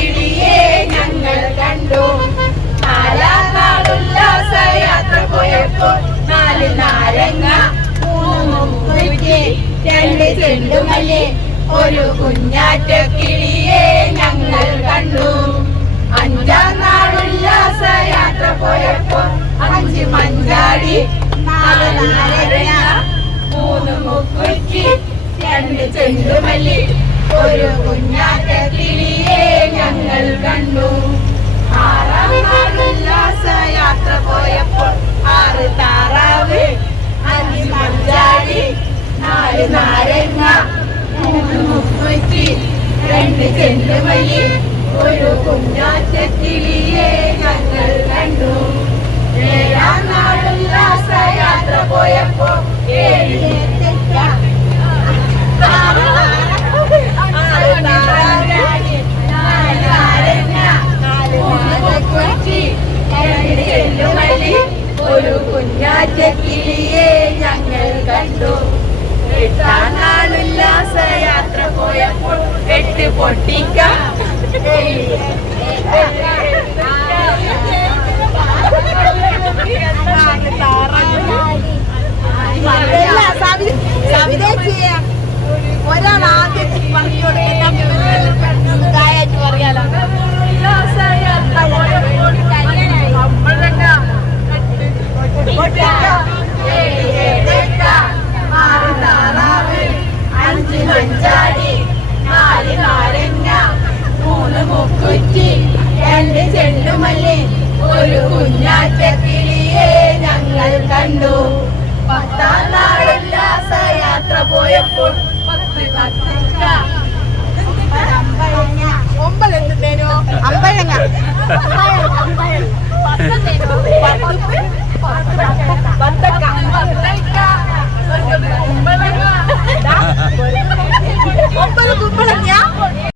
കിളിയെ ഞങ്ങൾ കണ്ടു. നാലാം നാളുല്ലാസ യാത്ര പോയപ്പോൾ 4 നാരങ്ങ 3 മുക്കുറ്റി 2 ചെണ്ടുമല്ലി 1 കുഞ്ഞാറ്റ കിളിയെ ഞങ്ങൾ കണ്ടു. 5ആം നാളുല്ലാസ യാത്ര പോയപ്പോൾ 5 മഞ്ചാടി 4 നാരങ്ങ 3 മുക്കുറ്റി 2 ചെണ്ടുമല്ലി 1 കുഞ്ഞാറ്റ കിളിയെ ഞങ്ങൾ കണ്ടു. 6ആം നാളുല്ലാസ യാത്ര പോയപ്പോൾ 6 താറാവ് 5 മഞ്ചാടി 4 നാരങ്ങ 3 മുക്കുറ്റി 2 ചെണ്ടുമല്ലി 1 കുഞ്ഞാറ്റ കിളിയെ ഞങ്ങൾ കണ്ടു. 7ആം നാളുല്ലാസ യാത്ര പോയപ്പോൾ 7 തെറ്റ 6 താറാവ് 4 നാരങ്ങ 3 മുക്കുറ്റി 2 ചെണ്ടുമല്ലി 1 കുഞ്ഞാറ്റ കിളിയെ ഞങ്ങൾ കണ്ടു. 8ആം നാളുല്ലാസ യാത്ര പോയപ്പോൾ 8 പൊട്ടിക്ക 1 ആദ്യം പറഞ്ഞു കൊടുക്കാനായിട്ട് പറയാലോ. മഞ്ചാടി 4 നാരങ്ങ 3 മുക്കുറ്റി 2 ചെണ്ടുമല്ലി 1 കുഞ്ഞാറ്റ കിളിയെ ഞങ്ങൾ കണ്ടു. 10ആം നാളുല്ലാസ യാത്ര പോയപ്പോൾ 10 കത്തിക്ക